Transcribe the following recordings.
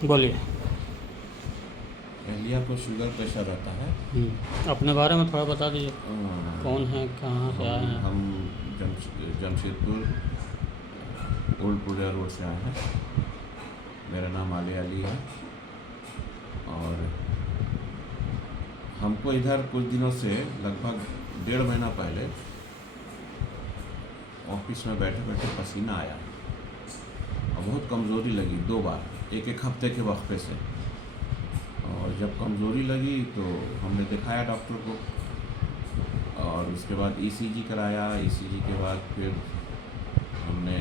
बोलिए। एहलिया को sugar pressure रहता है। अपने बारे में थोड़ा बता दीजिए, अ, कौन है, कहाँ से आए हैं? हम जमशेदपुर ओल्ड पुलिया रोड से आए हैं। मेरा नाम आले अली है और हमको इधर कुछ दिनों से लगभग 1.5 महीना पहले ऑफिस में बैठे बैठे पसीना आया और बहुत कमज़ोरी लगी 2 बार एक हफ्ते के वक्फे से। और जब कमज़ोरी लगी तो हमने दिखाया डॉक्टर को और उसके बाद ईसीजी कराया। ईसीजी के बाद फिर हमने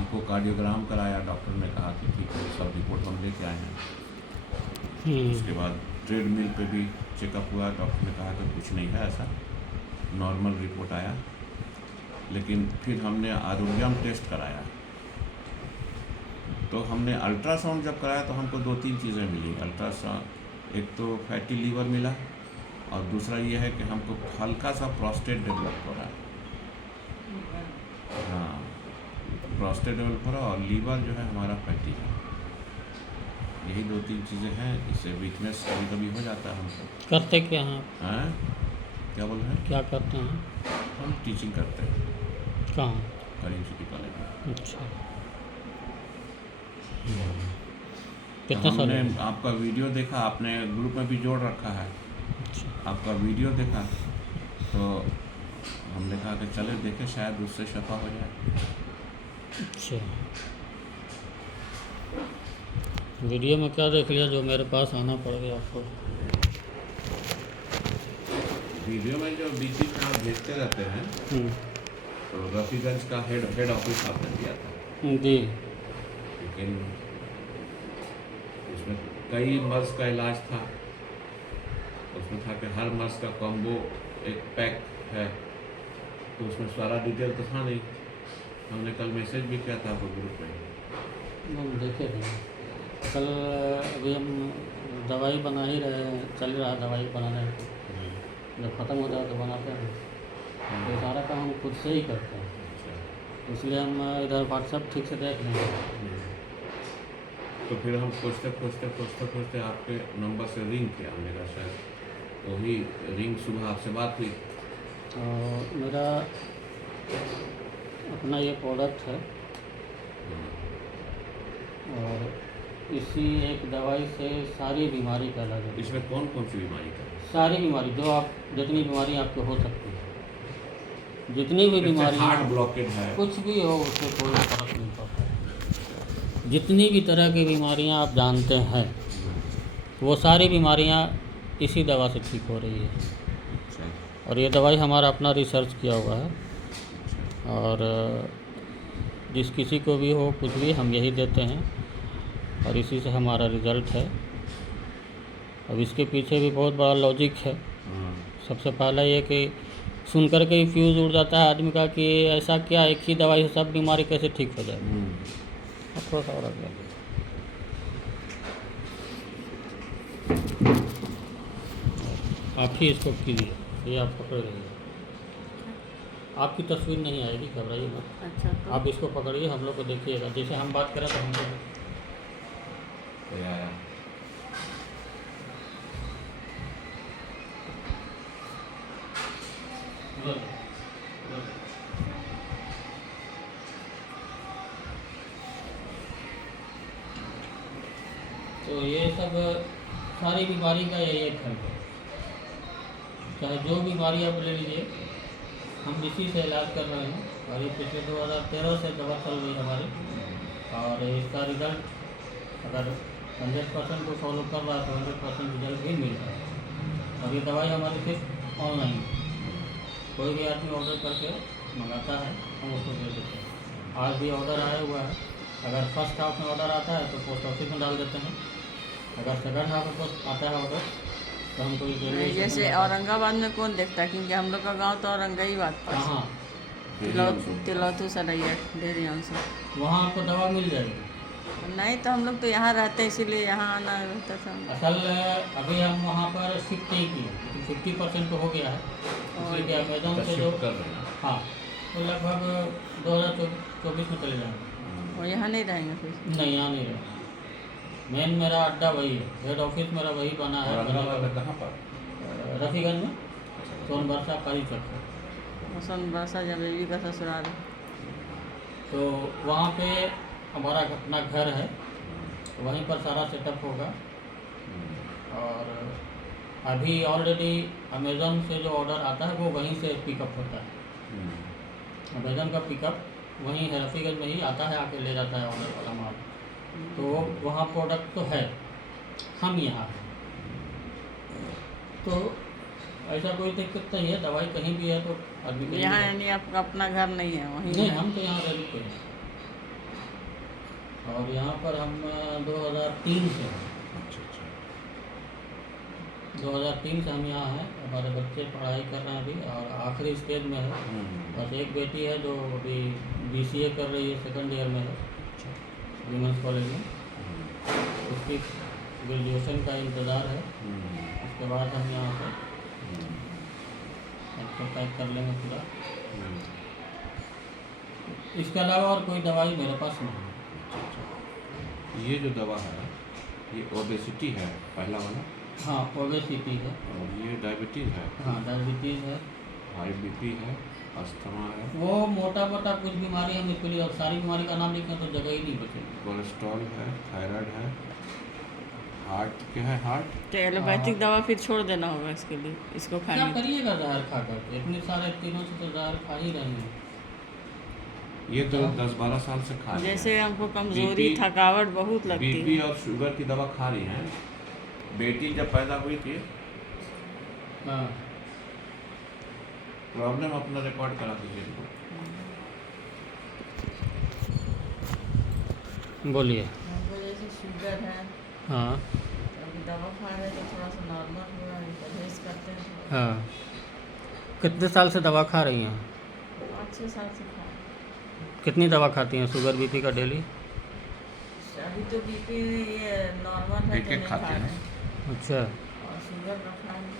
इकोकार्डियोग्राम कराया। डॉक्टर ने कहा कि ठीक है, सब रिपोर्ट हम लेके आए हैं। उसके बाद ट्रेडमिल पे भी चेकअप हुआ। डॉक्टर ने कहा कि कुछ नहीं है ऐसा, नॉर्मल रिपोर्ट आया। लेकिन फिर हमने आरोग्यम टेस्ट कराया तो हमने अल्ट्रासाउंड जब कराया तो हमको 2-3 चीज़ें मिली। अल्ट्रासाउंड एक तो फैटी लीवर मिला और दूसरा ये है कि हमको हल्का सा प्रोस्टेट डेवलप हो रहा है। हाँ, प्रोस्टेट डेवलप हो रहा है और लीवर जो है हमारा फैटी है। यही 2-3 चीज़ें हैं। इससे वीकनेस कभी कभी हो जाता है हमको। करते क्या हैं? हैं? क्या बोल रहे हैं? क्या करते हैं? हम टीचिंग करते हैं कहाँ? करीम सिटी कॉलेज में। अच्छा। तो कितने साल हमने हुए? आपका वीडियो देखा, आपने ग्रुप में भी जोड़ रखा है। अच्छा। आपका वीडियो देखा तो हमने कहा कि चले देखें, शायद उससे शफा हो जाए। अच्छा, वीडियो में क्या देख लिया जो मेरे पास आना पड़ गया आपको? वीडियो में जो बीच में आप देखते रहते हैं तो रफीगंज का हेड ऑफिस आपने दिया था जी। लेकिन उसमें कई मर्ज का इलाज था। उसमें था कि हर मर्ज का कॉम्बो एक पैक है, तो उसमें सारा डिटेल तो था नहीं। हमने कल मैसेज भी किया था आपको ग्रुप में। हम देखे थे कल। अभी हम दवाई बना ही रहे हैं, चल रहा है दवाई बनाने। जब ख़त्म हो जाए तो बनाते हैं। तो सारा काम हम खुद से ही करते हैं, अच्छा। इसलिए हम इधर व्हाट्सएप ठीक से देख लेंगे। तो फिर हम खोजते आपके नंबर से रिंग किया। मेरा शायद वही रिंग सुबह आपसे बात हुई। मेरा अपना ये प्रोडक्ट है और इसी एक दवाई से सारी बीमारी का इलाज है। इसमें कौन कौन सी बीमारी का? सारी बीमारी जो आप, जितनी बीमारी आपको हो सकती है, जितनी भी बीमारी, हार्ट ब्लॉकेज है, कुछ भी हो, उससे कोई फर्क नहीं पड़ता। जितनी भी तरह की बीमारियां आप जानते हैं वो सारी बीमारियां इसी दवा से ठीक हो रही है। और ये दवाई हमारा अपना रिसर्च किया हुआ है और जिस किसी को भी हो कुछ भी हम यही देते हैं और इसी से हमारा रिज़ल्ट है। अब इसके पीछे भी बहुत बड़ा लॉजिक है। सबसे पहला ये कि सुन कर के ही फ्यूज़ उड़ जाता है आदमी का कि ऐसा क्या, एक ही दवाई से सब बीमारी कैसे ठीक हो जाए। अब थोड़ा सा और आ गया। आप ही इसको कीजिए, ये आप पकड़ लीजिए। आपकी तस्वीर नहीं आएगी, घबराइए मत। अच्छा, तो आप इसको पकड़िए, हम लोग को देखिएगा। जैसे हम बात करें तो हमको तो ये सब सारी बीमारी का यही एक हल है। चाहे जो बीमारी आप ले लीजिए, हम इसी से इलाज कर रहे हैं और ये पिछले 2013 से दवा चल रही है हमारी। और इसका रिज़ल्ट अगर 100% को फॉलो कर रहा है तो 100% रिजल्ट भी मिल रहा है। और ये दवाई हमारी सिर्फ ऑनलाइन, कोई भी आदमी ऑर्डर करके मंगाता है, हम उसको दे देते हैं। आज भी ऑर्डर आया हुआ है। अगर फर्स्ट हाफ में ऑर्डर आता है तो पोस्ट ऑफिस में डाल देते हैं। अगर सेकंड हाफ में आता है ऑर्डर तो हमको नहीं, जैसे औरंगाबाद में कौन देखता है, क्योंकि हम लोग का गांव तो औरंगाबाद था। हाँ, तिलौथू सराइया डेरियन से वहाँ आपको दवा मिल जाएगी। नहीं, तो हम लोग तो यहाँ रहते हैं, इसीलिए यहाँ आना रहता था। असल अभी हम वहाँ पर शिफ्ट नहीं किए, 50% तो हो गया है। इसलिए कि अमेजोन से जो कर रहे हैं। हाँ, तो लगभग 2024 में चले जाएंगे। और यहाँ नहीं रहेंगे फिर? नहीं, यहाँ नहीं रहेंगे। मेन मेरा अड्डा वही है, हेड ऑफिस मेरा वही बना है। औरंगाबाद में कहाँ पर? रफीगंज में सोनबरसा पारी चौक पर। मौसम बरसा जब बेबी का ससुराल है। तो वहाँ पे हमारा अपना घर है, वहीं पर सारा सेटअप होगा। और अभी ऑलरेडी अमेज़न से जो ऑर्डर आता है वो वहीं से पिकअप होता है। अमेज़न का पिकअप वहीं है, रफीगंज में ही आता है, आके ले जाता है ऑर्डर वाला माल। तो वहाँ प्रोडक्ट तो है, हम यहाँ हैं। तो ऐसा कोई दिक्कत नहीं है, दवाई कहीं भी है तो आदमी कहीं यहाँ भी यानी आपका अपना घर नहीं है वहीं? नहीं, हम तो यहाँ रेंट पे हैं। और यहाँ पर हम 2003 से हैं। अच्छा अच्छा। 2003 से हम यहाँ हैं। हमारे बच्चे पढ़ाई कर रहे हैं अभी और आखिरी स्टेज में है। बस एक बेटी है जो अभी BCA कर रही है, सेकंड ईयर में है विमेंस कॉलेज में। उसकी ग्रेजुएशन का इंतज़ार है। उसके बाद हम यहाँ पर सबको पैक कर लेंगे पूरा। इसके अलावा और कोई दवाई मेरे पास नहीं है। ये जो दवा है ये ओबेसिटी है पहला वाला, हाँ, ओबेसिटी है। और ये डायबिटीज़ है, हाँ, डायबिटीज़ है, हाई BP है, अस्थमा है, वो मोटा मोटा कुछ बीमारी हम इसके लिए, और सारी बीमारी का नाम लिखें तो जगह ही नहीं बचेगी। कोलेस्ट्रॉल है, थायराइड है, हार्ट क्या है, हार्ट तो एलोपैथिक दवा फिर छोड़ देना होगा इसके लिए, इसको क्या खाने के। करिएगा जहर खा कर? इतने सारे तीनों से तो जहर खा ही रहे हैं। ये तो 10-12 साल से खा रही जैसे हैं। हमको कमजोरी BP थकावट बहुत लगती BP है। और शुगर की दवा खा रही हैं। बेटी जब पैदा हुई थी, हाँ, प्रॉब्लम अपना रिकॉर्ड करा दीजिए इनको। बोलिए। हमको जैसे शुगर है, हाँ तो अभी दवा खा रहे हैं तो थोड़ा सा नॉर्मल हुआ है, परहेज करते हैं। हाँ। कितने साल से दवा खा रही हैं? 5-6 साल से खा रहे कितनी दवा खाती हैं शुगर BP का डेली? हैं। अभी तो BP ये नॉर्मल है तो एक-एक नहीं खाते खा हैं। रहे हैं। अच्छा, और शुगर का खा रहे हैं।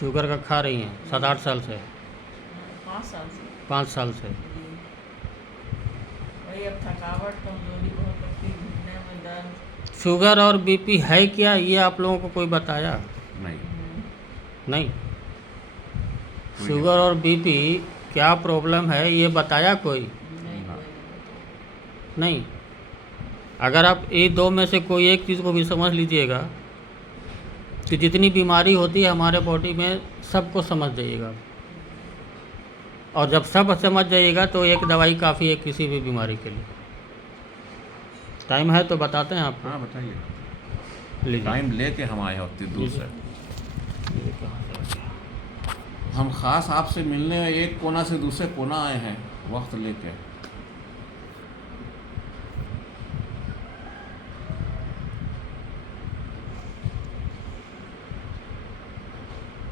शुगर का खा रही हैं 7-8 साल से? 5 साल से। 5 साल से। जी। वही अब थकावट कमजोरी बहुत लगती है, घुटने में दर्द। शुगर और BP है क्या, ये आप लोगों को कोई बताया? नहीं, नहीं। कोई शुगर और BP क्या प्रॉब्लम है ये बताया कोई? नहीं हाँ। कोई नहीं। अगर आप ये दो में से कोई एक चीज़ को भी समझ लीजिएगा कि जितनी बीमारी होती है हमारे बॉडी में सबको समझ जाइएगा। और जब सब समझ जाइएगा तो एक दवाई काफ़ी है किसी भी बीमारी के लिए। टाइम है तो बताते हैं आपको। हाँ बताइए। लीजिए। टाइम लेके हम आए हैं उतनी दूर से। ये कहाँ से आ गया? हम ख़ास आपसे मिलने एक कोना से दूसरे कोना आए हैं वक्त लेके।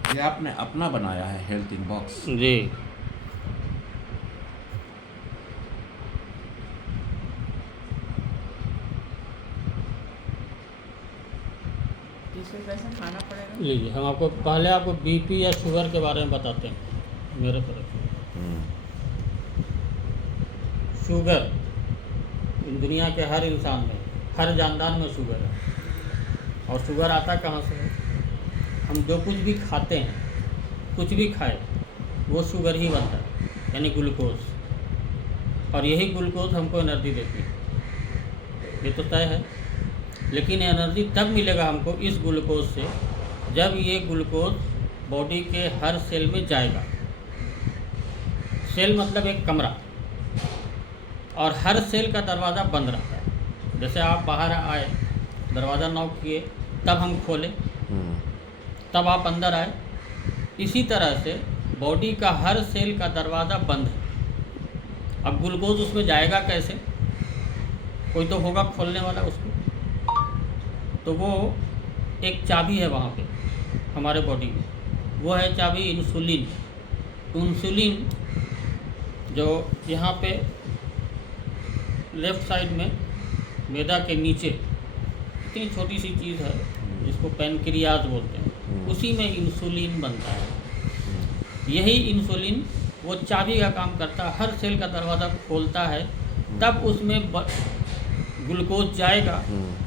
ये आपने अपना बनाया है हेल्थ इनबॉक्स। जी। इसको कैसे खाना पड़ेगा? लीजिए, हम आपको पहले आपको BP या शुगर के बारे में बताते हैं मेरे तरफ से। शुगर दुनिया के हर इंसान में, हर जानदार में शुगर है। और शुगर आता कहाँ से है? हम जो कुछ भी खाते हैं, कुछ भी खाए, वो शुगर ही बनता है, यानी ग्लूकोज। और यही ग्लूकोज हमको एनर्जी देती है, ये तो तय है। लेकिन एनर्जी तब मिलेगा हमको इस ग्लूकोज से जब ये ग्लूकोज बॉडी के हर सेल में जाएगा। सेल मतलब एक कमरा, और हर सेल का दरवाज़ा बंद रहता है। जैसे आप बाहर आए, दरवाज़ा नॉक किए, तब हम खोले, तब आप अंदर आए। इसी तरह से बॉडी का हर सेल का दरवाज़ा बंद है। अब ग्लूकोज उसमें जाएगा कैसे? कोई तो होगा खोलने वाला उसको। तो वो एक चाबी है वहाँ पे हमारे बॉडी में, वो है चाबी इंसुलिन। इंसुलिन जो यहाँ पे लेफ़्ट साइड में मैदा के नीचे इतनी छोटी सी चीज़ है जिसको पैनक्रियाज बोलते हैं, उसी में इंसुलिन बनता है। यही इंसुलिन वो चाबी का काम करता है, हर सेल का दरवाज़ा खोलता है, तब उसमें ग्लूकोज जाएगा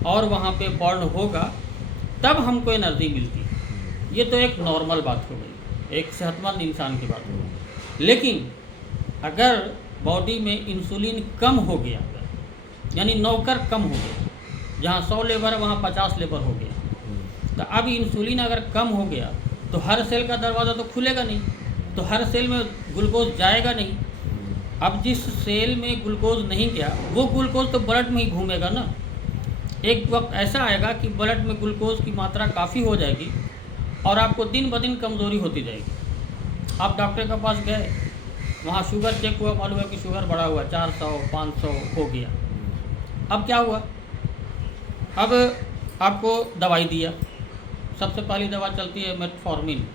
और वहाँ पे बर्न होगा, तब हमको एनर्जी मिलती है। ये तो एक नॉर्मल बात हो गई, एक सेहतमंद इंसान की बात हो गई। लेकिन अगर बॉडी में इंसुलिन कम हो गया, यानी नौकर कम हो गया, जहाँ 100 लेबर है वहाँ 50 लेबर हो गया, तो अब इंसुलिन अगर कम हो गया तो हर सेल का दरवाज़ा तो खुलेगा नहीं, तो हर सेल में ग्लूकोज जाएगा नहीं। अब जिस सेल में ग्लूकोज नहीं गया वो ग्लूकोज तो ब्लड में ही घूमेगा ना। एक वक्त ऐसा आएगा कि ब्लड में ग्लूकोज की मात्रा काफ़ी हो जाएगी और आपको दिन ब दिन कमज़ोरी होती जाएगी। आप डॉक्टर के पास गए, वहाँ शुगर चेक हुआ, मालूम है कि शुगर बढ़ा हुआ 400 500 हो गया। अब क्या हुआ, अब आपको दवाई दिया। सबसे पहली दवा चलती है मेटफॉर्मिन,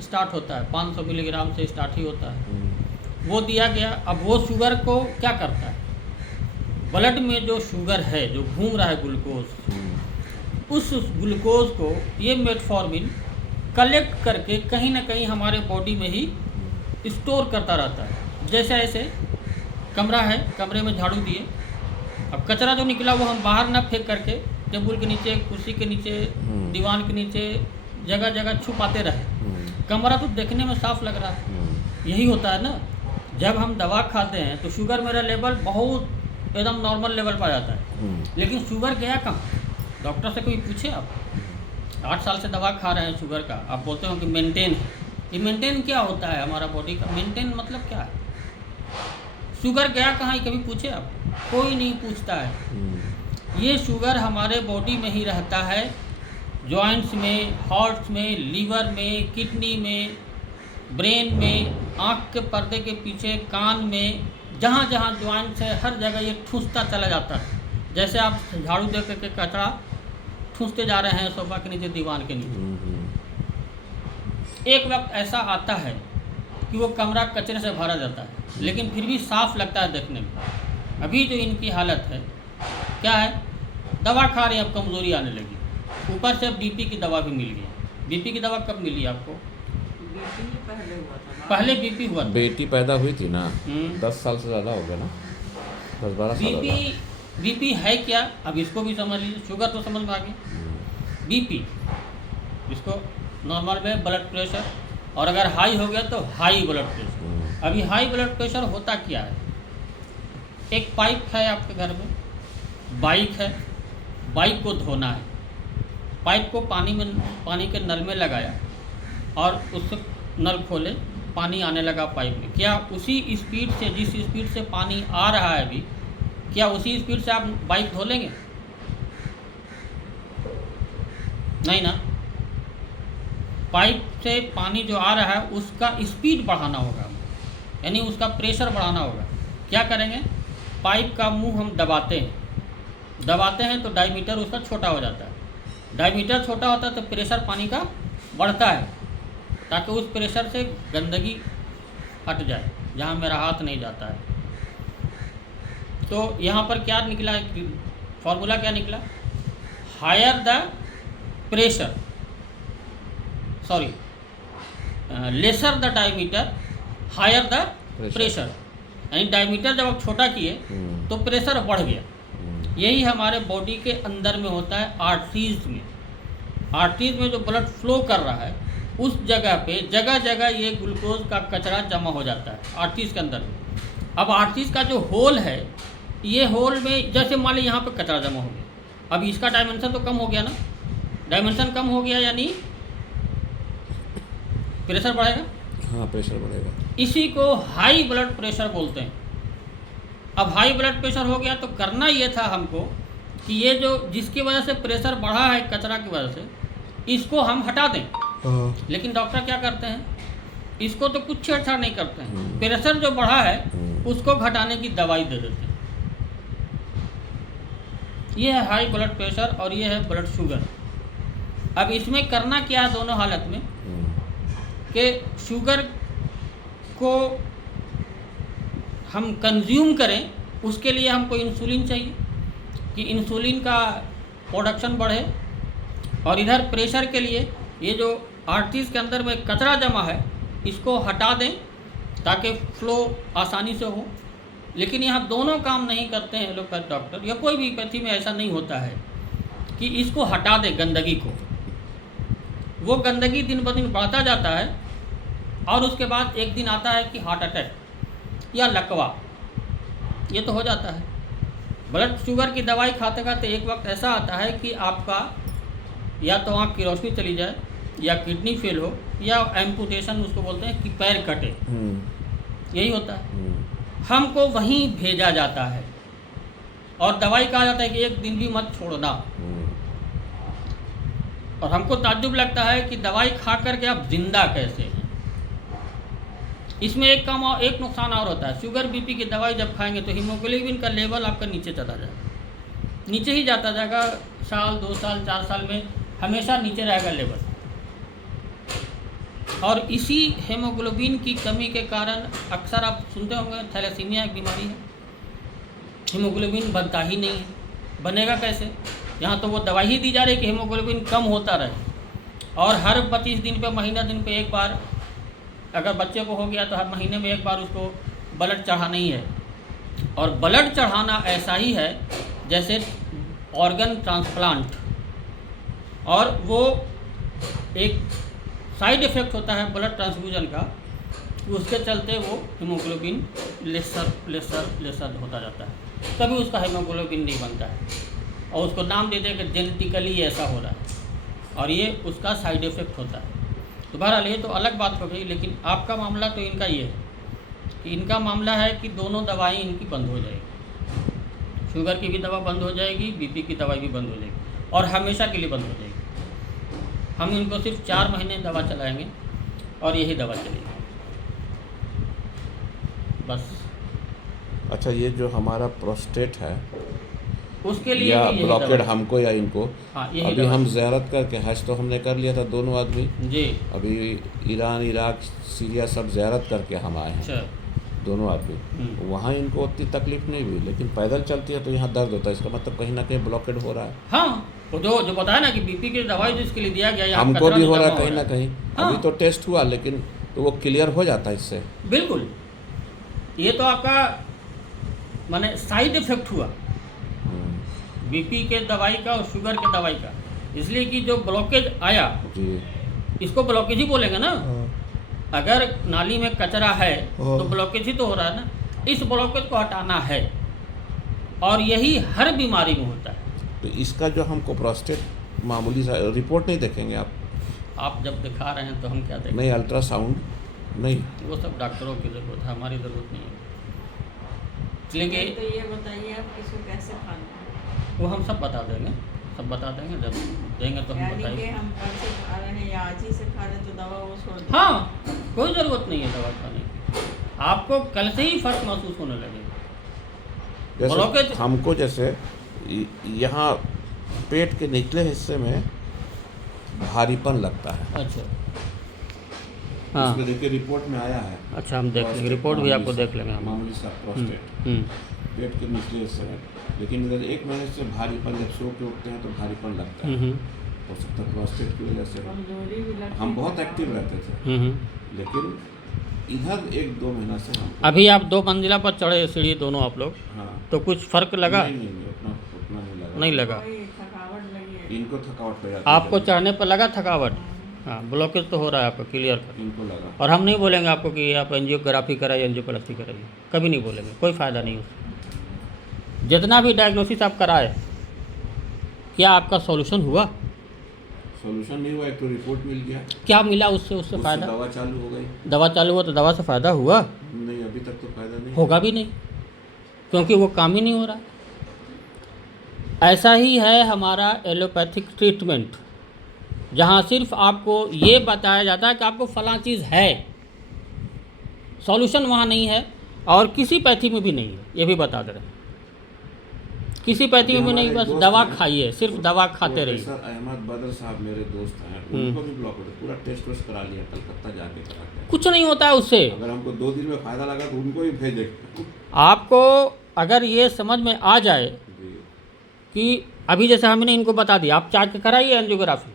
स्टार्ट होता है 500 मिलीग्राम से स्टार्ट ही होता है, वो दिया गया। अब वो शुगर को क्या करता है, ब्लड में जो शुगर है जो घूम रहा है ग्लूकोज, उस ग्लूकोज को ये मेटफॉर्मिन कलेक्ट करके कहीं ना कहीं हमारे बॉडी में ही स्टोर करता रहता है। जैसे ऐसे कमरा है, कमरे में झाड़ू दिए, अब कचरा जो निकला वो हम बाहर ना फेंक करके टेबल के नीचे, कुर्सी के नीचे, दीवान के नीचे, जगह जगह छुपाते रहे। कमरा तो देखने में साफ लग रहा है। यही होता है ना, जब हम दवा खाते हैं तो शुगर मेरा लेवल बहुत एकदम नॉर्मल लेवल पर आ जाता है, लेकिन शुगर गया कहाँ? डॉक्टर से कोई पूछे आप, 8 साल से दवा खा रहे हैं शुगर का, आप बोलते हो कि मेंटेन है। ये मेंटेन क्या होता है हमारा बॉडी का? मेंटेन मतलब क्या है? शुगर गया कहाँ, कभी पूछे आप? कोई नहीं पूछता है। ये शुगर हमारे बॉडी में ही रहता है, जॉइंट्स में, हार्ट में, लीवर में, किडनी में, ब्रेन में, आँख के पर्दे के पीछे, कान में, जहाँ जहाँ जॉइंट्स है हर जगह ये ठूंसता चला जाता है। जैसे आप झाड़ू दे करके कचरा ठूंसते जा रहे हैं सोफा के नीचे, दीवान के नीचे। एक वक्त ऐसा आता है कि वो कमरा कचरे से भरा जाता है, लेकिन फिर भी साफ लगता है देखने में। अभी जो इनकी हालत है क्या है, दवा खा रहे हैं, अब कमज़ोरी आने लगी, ऊपर से अब बीपी की दवा भी मिल गई। बीपी की दवा कब मिली आपको? बीपी पहले हुआ था ना। पहले बीपी हुआ था। बेटी पैदा हुई थी ना, 10 साल से ज़्यादा हो गया ना, 10-12 साल हो गया। बीपी है क्या, अब इसको भी समझ लीजिए। शुगर तो समझ में आ गई, बीपी इसको नॉर्मल में ब्लड प्रेशर, और अगर हाई हो गया तो हाई ब्लड प्रेशर। अभी हाई ब्लड प्रेशर होता क्या है, एक पाइप है आपके घर में, बाइक है, बाइक को धोना है, पाइप को पानी के नल में लगाया और उस नल खोले, पानी आने लगा पाइप में। क्या उसी स्पीड से, जिस स्पीड से पानी आ रहा है अभी, क्या उसी स्पीड से आप बाइक धो लेंगे? नहीं ना। पाइप से पानी जो आ रहा है उसका स्पीड बढ़ाना होगा, यानी उसका प्रेशर बढ़ाना होगा। क्या करेंगे, पाइप का मुंह हम दबाते हैं तो डायमीटर उसका छोटा हो जाता है। डायमीटर छोटा होता है तो प्रेशर पानी का बढ़ता है, ताकि उस प्रेशर से गंदगी हट जाए, जहाँ मेरा हाथ नहीं जाता है। तो यहाँ पर क्या निकला, फॉर्मूला क्या निकला, higher the pressure, sorry lesser the diameter, higher the pressure. यानी डायमीटर जब आप छोटा किए तो प्रेशर बढ़ गया। यही हमारे बॉडी के अंदर में होता है, आर्टरीज में। आर्टरीज में जो ब्लड फ्लो कर रहा है उस जगह पे जगह जगह ये ग्लूकोज का कचरा जमा हो जाता है आर्टरीज के अंदर में। अब आर्टरीज का जो होल है, ये होल में जैसे मान लीजिए यहाँ पे कचरा जमा हो गया, अब इसका डायमेंशन तो कम हो गया ना, डायमेंशन कम हो गया यानी प्रेशर बढ़ेगा। हाँ, प्रेशर बढ़ेगा। इसी को हाई ब्लड प्रेशर बोलते हैं। अब हाई ब्लड प्रेशर हो गया तो करना ये था हमको कि ये जो जिसकी वजह से प्रेशर बढ़ा है कचरा की वजह से, इसको हम हटा दें। लेकिन डॉक्टर क्या करते हैं, इसको तो कुछ छेड़छाड़ नहीं करते हैं, प्रेशर जो बढ़ा है उसको घटाने की दवाई दे देते हैं। ये है हाई ब्लड प्रेशर और ये है ब्लड शुगर। अब इसमें करना क्या है दोनों हालत में, कि शुगर को हम कंज्यूम करें, उसके लिए हमको इंसुलिन चाहिए कि इंसुलिन का प्रोडक्शन बढ़े, और इधर प्रेशर के लिए ये जो आर्टरीज के अंदर में कचरा जमा है इसको हटा दें ताकि फ्लो आसानी से हो। लेकिन यहाँ दोनों काम नहीं करते हैं एलोपैथ डॉक्टर, या कोई भी पैथी में ऐसा नहीं होता है कि इसको हटा दे गंदगी को। वो गंदगी दिन ब दिन बढ़ता जाता है और उसके बाद एक दिन आता है कि हार्ट अटैक या लकवा, ये तो हो जाता है। ब्लड शुगर की दवाई खाते खाते एक वक्त ऐसा आता है कि आपका या तो आँख की रोशनी चली जाए, या किडनी फेल हो, या एम्पुटेशन उसको बोलते हैं कि पैर कटे, यही होता है। हमको वहीं भेजा जाता है और दवाई कहा जाता है कि एक दिन भी मत छोड़ना। और हमको ताज्जुब लगता है कि दवाई खा करके आप जिंदा कैसे हैं। इसमें एक नुकसान और होता है, शुगर बीपी की दवाई जब खाएंगे तो हीमोग्लोबिन का लेवल आपका नीचे चला जाएगा, नीचे ही जाता जाएगा, साल 2 साल 4 साल में हमेशा नीचे रहेगा लेवल। और इसी हेमोग्लोबिन की कमी के कारण अक्सर आप सुनते होंगे थैलेसीमिया एक बीमारी है, हीमोग्लोबिन बनता ही नहीं है। बनेगा कैसे? यहाँ तो वो दवाई ही दी जा रही है कि हीमोग्लोबिन कम होता रहे, और हर 25 दिन पे महीना दिन पे एक बार, अगर बच्चे को हो गया तो हर महीने में एक बार उसको ब्लड चढ़ाना ही है। और ब्लड चढ़ाना ऐसा ही है जैसे ऑर्गन ट्रांसप्लांट, और वो एक साइड इफ़ेक्ट होता है ब्लड ट्रांसफ्यूजन का, उसके चलते वो हीमोग्लोबिन लेसर होता जाता है, कभी उसका हीमोग्लोबिन नहीं बनता है, और उसको नाम दे दें कि जेनेटिकली ऐसा हो रहा है, और ये उसका साइड इफ़ेक्ट होता है। तो बहरहाल ये तो अलग बात हो गई, लेकिन आपका मामला तो इनका ये है कि इनका मामला है कि दोनों दवाएं इनकी बंद हो जाएगी, शुगर की भी दवा बंद हो जाएगी, बीपी की दवाई भी बंद हो जाएगी, और हमेशा के लिए बंद हो जाएगी। हम इनको सिर्फ 4 महीने दवा चलाएंगे और यही दवा चलेगी बस। अच्छा, ये जो हमारा प्रोस्टेट है उसके लिए या भी यही ब्लॉकेड दवा। हमको या इनको, हाँ, यही अभी दवा। हम ज़ियारत करके हज तो हमने कर लिया था दोनों आदमी, जी अभी ईरान इराक सीरिया सब ज़ियारत करके हम आए हैं अच्छा। दोनों आदमी। वहाँ इनको उतनी तकलीफ नहीं हुई, लेकिन पैदल चलती है तो यहाँ दर्द होता है, इसका मतलब कहीं ना कहीं ब्लॉकेड हो रहा है। हाँ, वो जो बताया ना कि बीपी की दवाई जिसके लिए दिया गया, यहाँ हमको कचरा भी हो नहीं रहा है जमा कहीं ना कहीं। हाँ। अभी तो टेस्ट हुआ, लेकिन तो वो क्लियर हो जाता है इससे। बिल्कुल, ये तो आपका माने साइड इफेक्ट हुआ बीपी के दवाई का और शुगर के दवाई का, इसलिए कि जो ब्लॉकेज आया, जी, इसको ब्लॉकेज ही बोलेंगे ना। अगर नाली में कचरा है तो ब्लॉकेज ही तो हो रहा है ना, इस ब्लॉकेज को हटाना है, और यही हर बीमारी में होता है। तो इसका जो हमको प्रोस्टेट मामूली सा रिपोर्ट नहीं देखेंगे आप जब दिखा रहे हैं तो हम क्या देखें? नहीं, अल्ट्रासाउंड नहीं, वो सब डॉक्टरों की ज़रूरत है, हमारी ज़रूरत नहीं है। इसलिए कि तो ये बताइए आप इसको कैसे खाना है? वो हम सब बता देंगे, जब देंगे तो हम यानी कि बताएंगे। हम कल से खा रहे हैं या आज ही से खा रहे हैं तो दवा वो छोड़ दें? हाँ, कोई ज़रूरत नहीं है दवा खाने की, आपको कल से ही फर्क महसूस होने लगेगा। ब्लॉकेज जैसे हमको जैसे यहाँ पेट के निचले हिस्से में भारीपन लगता है। अच्छा, हाँ, उसमें देखिए रिपोर्ट में आया है। अच्छा, हम देख लेंगे, रिपोर्ट भी आपको देख लेंगे हम। मामूली सा प्रोस्टेट पेट के निचले हिस्से में, लेकिन इधर 1 महीने से भारीपन, जब सो के उठते हैं तो भारीपन लगता है। हो सकता है प्रोस्टेट की वजह से। कमजोरी भी लगती हम है। बहुत एक्टिव रहते थे, लेकिन इधर 1-2 महीना से हम अभी आप 2 मंजिला पर चढ़े सीढ़ी दोनों आप लोग, हाँ, तो कुछ फर्क लगा? नहीं, उतना नहीं लगा। नहीं लगा। कोई थकावट लगी है? इनको थकावट हो जाती है आपको जल्दी। चढ़ने पर लगा थकावट? हाँ, ब्लॉकेज तो हो रहा है आपका, क्लियर कर। इनको लगा। और हम नहीं बोलेंगे आपको कि आप एंजियोग्राफी कराइए, एंजियोप्लास्टी कराइए, कभी नहीं बोलेंगे, कोई फ़ायदा नहीं उससे। जितना भी डायग्नोसिस आप कराए, क्या आपका सॉल्यूशन हुआ? सॉल्यूशन नहीं हुआ, एक तो रिपोर्ट मिल गया, क्या मिला उससे उससे फ़ायदा? दवा चालू हो गई। दवा चालू हुआ तो दवा से फ़ायदा हुआ? नहीं, अभी तक तो फायदा नहीं होगा भी नहीं, क्योंकि वो काम ही नहीं हो रहा। ऐसा ही है हमारा एलोपैथिक ट्रीटमेंट, जहाँ सिर्फ आपको ये बताया जाता है कि आपको फ़लाँ चीज़ है, सॉल्यूशन वहाँ नहीं है, और किसी पैथी में भी नहीं है, ये भी बता दे रहे हैं। किसी पैथी में भी नहीं, बस दवा खाइए, सिर्फ दवा खाते रहिए। सर अहमद बदर साहब मेरे दोस्त हैं, उनको भी ब्लॉक होता, पूरा टेस्ट वेस्ट करा लिया, कलकत्ता जाके करा के। कुछ नहीं होता है उससे। अगर हमको 2 दिन में फायदा लगा तो उनको भी भेजे। आपको अगर ये समझ में आ जाए जी, कि अभी जैसे हमने इनको बता दिया, आप चार्ज कराइए एंजियोग्राफी,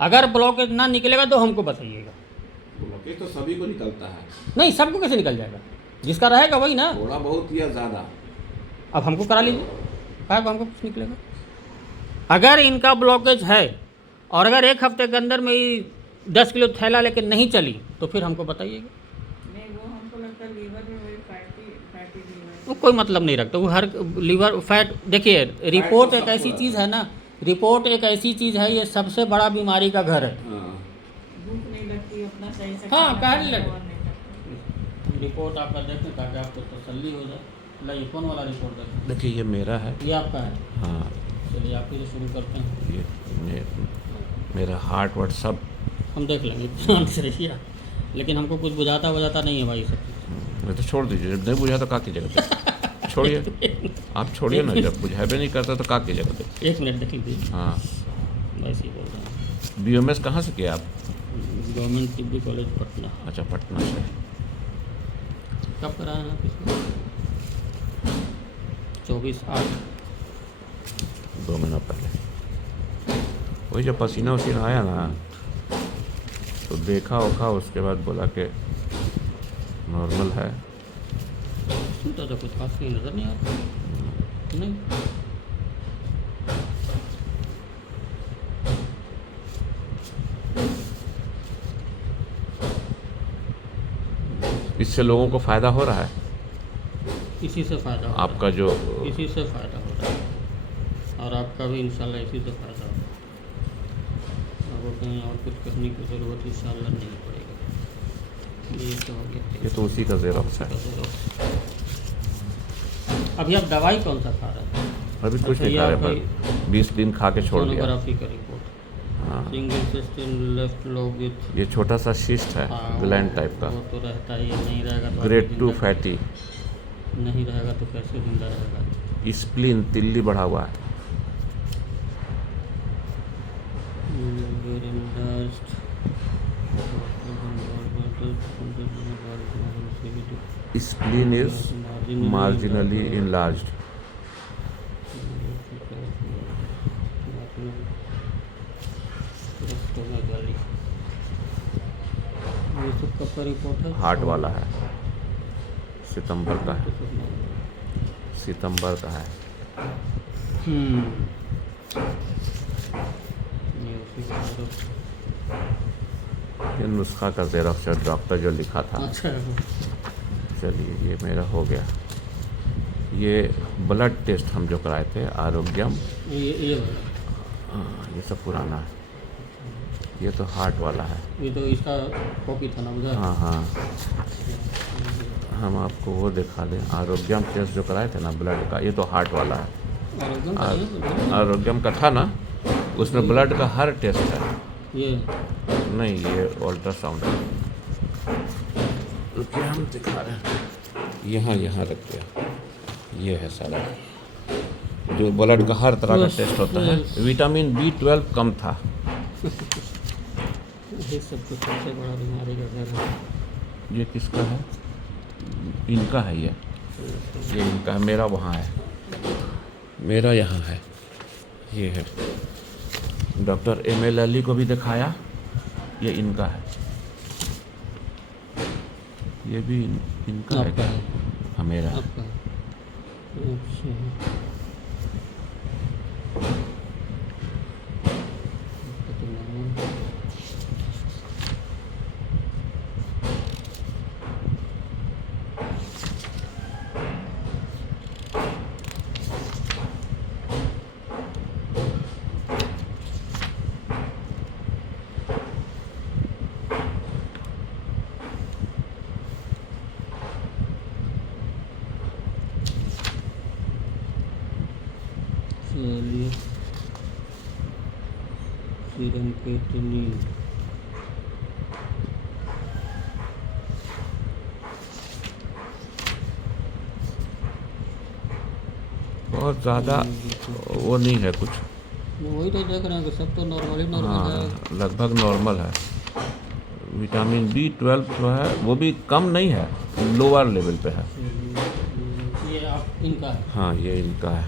अगर ब्लॉकेज ना निकलेगा तो हमको बताइएगा। ब्लॉकेज तो सभी को निकलता है। नहीं, सबको कैसे निकल जाएगा? जिसका रहेगा वही ना। थोड़ा बहुत या ज़्यादा? अब हमको करा लीजिए, काय को हमको कुछ निकलेगा। अगर इनका ब्लॉकेज है और अगर 1 हफ्ते के अंदर में ही 10 किलो थैला लेके नहीं चली तो फिर हमको बताइएगा। नहीं, वो हमको लगता है लीवर में वही फैटी लीवर। वो कोई मतलब नहीं रखता, वो हर लीवर फैट। देखिए रिपोर्ट तो एक ऐसी सबको चीज़ है ना, रिपोर्ट एक ऐसी चीज़ है, ये सबसे बड़ा बीमारी का घर है। हाँ। भूख नहीं लगती अपना सही से हाँ, खाना काहे खाने लगे? और नहीं लगता। रिपोर्ट आपका देखें ताकि आपको तसल्ली हो जाए। लाइए कौन वाला रिपोर्ट देखें? देखिए ये मेरा है। ये आपका है। हाँ, चलिए आप ही से शुरू करते हैं। ये मेरा हार्ट वार्ट सब। हम देख लेंगे, शांत से रहिए आप। लेकिन हमको कुछ बुझाता नहीं है भाई सब। नहीं तो छोड़ दीजिए, जब नहीं बुझा तो का कीजिएगा? छोड़िए, आप छोड़िए ना, जब बुझावे नहीं करता तो का कीजिएगा? 1 मिनट देख लीजिए। हाँ। बस ये बोल रहा हूँ। BMS कहाँ से किया आप? Government degree college Patna. अच्छा, पटना से। कब कराया है किसको? 24/8। 2 महीना पहले। वही जब पसीना वसीना आया ना तो देखा ओखा, उसके बाद बोला कि नॉर्मल है। सुनता तो कुछ खास नहीं नज़र नहीं आता नहीं। इससे लोगों को फ़ायदा हो रहा है? इसी से फ़ायदा हो आपका जो रहा है। इसी से फ़ायदा हो रहा है और आपका भी इंशाल्लाह इसी से फ़ायदा होगा। आपको कहीं और कुछ करने की ज़रूरत इंशाल्लाह नहीं पड़ेगी। ये तो हो गया। ये तो उसी का ज़ेरॉक्स है। अभी आप दवाई कौन सा खा रहे हैं? अभी कुछ अच्छा, नहीं ये खा रहे, आपका पर 20 दिन खा के छोड़ दिया। सोनोग्राफी का रिपोर्ट। हाँ, single system left lobe with. ये छोटा सा शिस्ट है, ग्लैंड टाइप का। वो तो रहता ही है, नहीं रहेगा तो ग्रेड आदमी 2 जिंदा फैटी। नहीं रहेगा तो कैसे जिंदा रहेगा। स्प्लीन तिल्ली बढ़ा हुआ है। Spleen is marginally enlarged. ये सब कब का रिपोर्ट है? हार्ट वाला है, सितंबर का है। सितंबर का है। ये उसी का ज़ेरॉक्स। ये नुस्खा का ज़ेरॉक्स है, डॉक्टर जो लिखा था। अच्छा चलिए, ये मेरा हो गया। ये ब्लड टेस्ट हम जो कराए थे आरोग्यम, ये हाँ, ये सब पुराना है। ये तो हार्ट वाला है। ये तो इसका कॉपी था ना उधर। हाँ हाँ, हम आपको वो दिखा दें। आरोग्यम टेस्ट जो कराए थे ना ब्लड का, ये तो हार्ट वाला है। आरोग्यम का नहीं है? आरोग्यम का था ना, उसमें ब्लड का हर टेस्ट है। ये नहीं, ये अल्ट्रासाउंड है। रुकिए, हम दिखा रहे हैं। यहाँ रख दिया। ये है सारा जो ब्लड का हर तरह का टेस्ट होता है। विटामिन B12 कम था। ये सब तो सबसे बड़ा बीमारी का घर है। ये किसका है? इनका है ये इनका है। मेरा वहाँ है, मेरा यहाँ है। ये है। डॉक्टर ML अली को भी दिखाया, ये इनका है। ये भी इनका है क्या? हाँ, मेरा है। आपका अच्छा चलिए सीरम क्रिएटिनिन बहुत ज़्यादा वो नहीं है कुछ। वही तो देख रहे हैं कि सब तो नॉर्मल है। हाँ, लगभग नॉर्मल है। विटामिन B12 जो है वो भी कम नहीं है, लोअर लेवल पे है। ये आप इनका है? हाँ, ये इनका है।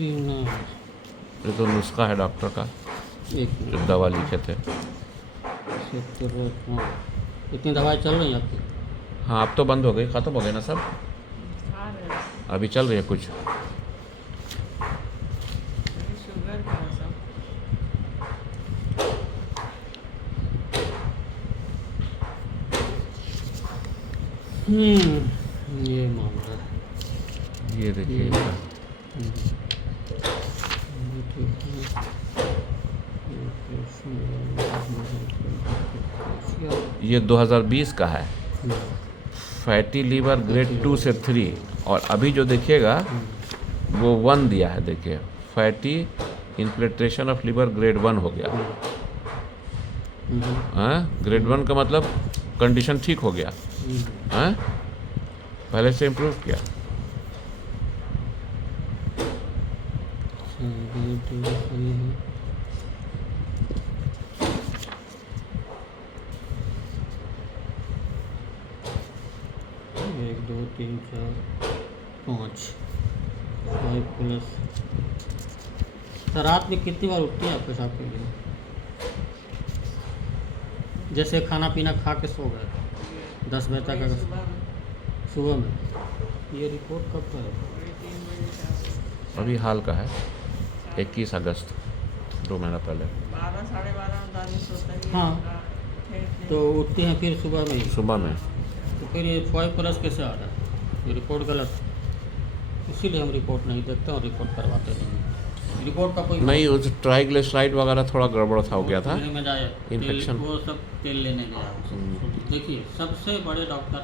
ये तो नुस्खा है डॉक्टर का, एक जो दवा लिखे थे। इतनी दवाई चल रही है आपकी? हाँ अब तो बंद हो गई, ख़त्म हो गए ना सब, खा रहे हैं। अभी चल रही है कुछ। अभी शुगर का है सब। ये मामला है। ये देखिए ये 2020 का है, फैटी लीवर ग्रेड 2 से 3, और अभी जो देखिएगा वो 1 दिया है, देखिए फैटी इन्फ्लेट्रेशन ऑफ लीवर ग्रेड 1 हो गया। ग्रेड 1 का मतलब कंडीशन ठीक हो गया, हैं पहले से इम्प्रूव किया। एक दो तीन चार पाँच 5+। तो रात में कितनी बार उठती है आप पेशाब के लिए? जैसे खाना पीना खा के सो गए 10 बजे तक, अगर सुबह में सुबह में, ये रिपोर्ट कब का है? 3 बजे 4 बजे। अभी हाल का है 21 अगस्त, 2 महीना पहले। 12 साढ़े 12 में आदमी सोता ही है। हाँ। फिर तो उठती हैं फिर सुबह में ही, सुबह में तो फिर ये 5+ कैसे आ रहा है? ये रिपोर्ट गलत है, इसीलिए हम रिपोर्ट नहीं देखते और रिपोर्ट करवाते नहीं। रिपोर्ट का कोई नहीं, उस ट्राइग्लिसराइड वगैरह थोड़ा गड़बड़ था, हो गया था में जाए इन्फेक्शन। वो सब तेल लेने गया। देखिए सबसे बड़े डॉक्टर